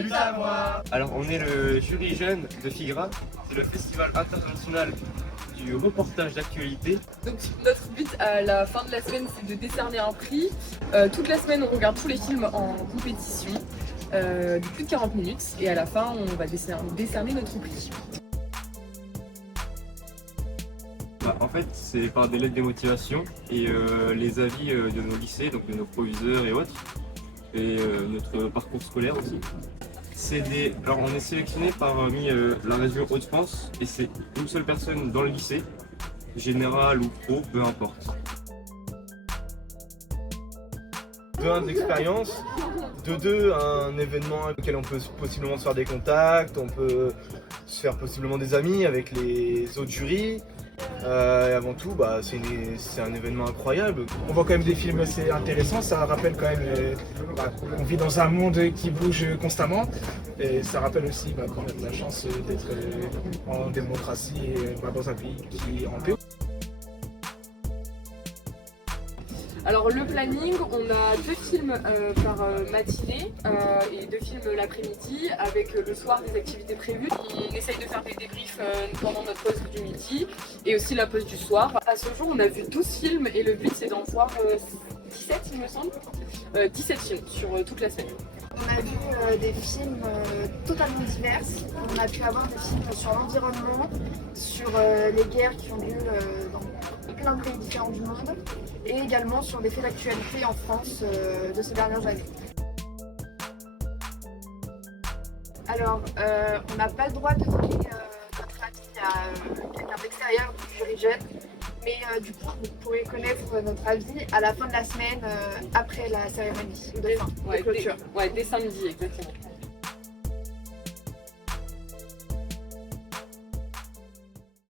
Salut à moi. Alors on est le jury jeune de FIGRA, c'est le festival international du reportage d'actualité. Donc notre but à la fin de la semaine, c'est de décerner un prix. Toute la semaine, on regarde tous les films en compétition de plus de 40 minutes et à la fin, on va décerner notre prix. En fait, c'est par des lettres de motivation et les avis de nos lycées, donc de nos proviseurs et autres, et notre parcours scolaire aussi. Alors on est sélectionné parmi la région Hauts-de-France et c'est une seule personne dans le lycée, général ou pro, peu importe. De 1 d'expérience, de 2 un événement auquel on peut possiblement se faire des contacts, on peut se faire possiblement des amis avec les autres jurys. Et avant tout, c'est un événement incroyable. On voit quand même des films assez intéressants, ça rappelle quand même qu'on vit dans un monde qui bouge constamment et ça rappelle aussi qu'on a de la chance d'être en démocratie et dans un pays qui est en paix. Alors le planning, on a 2 films par matinée et 2 films l'après-midi avec le soir des activités prévues. On essaye de faire des débriefs pendant notre pause du midi et aussi la pause du soir. À ce jour, on a vu 12 films et le but c'est d'en voir 17 il me semble. 17 films sur toute la semaine. On a vu des films totalement divers. On a pu avoir des films sur l'environnement, sur les guerres qui ont lieu dans plein de pays différents du monde et également sur des faits d'actualité en France de ces dernières années. Alors, on n'a pas le droit de donner notre avis à quelqu'un d'extérieur du jury jeune, mais du coup, vous pourrez connaître notre avis à la fin de la semaine, après la cérémonie de fin, de clôture. Dès samedi, exactement.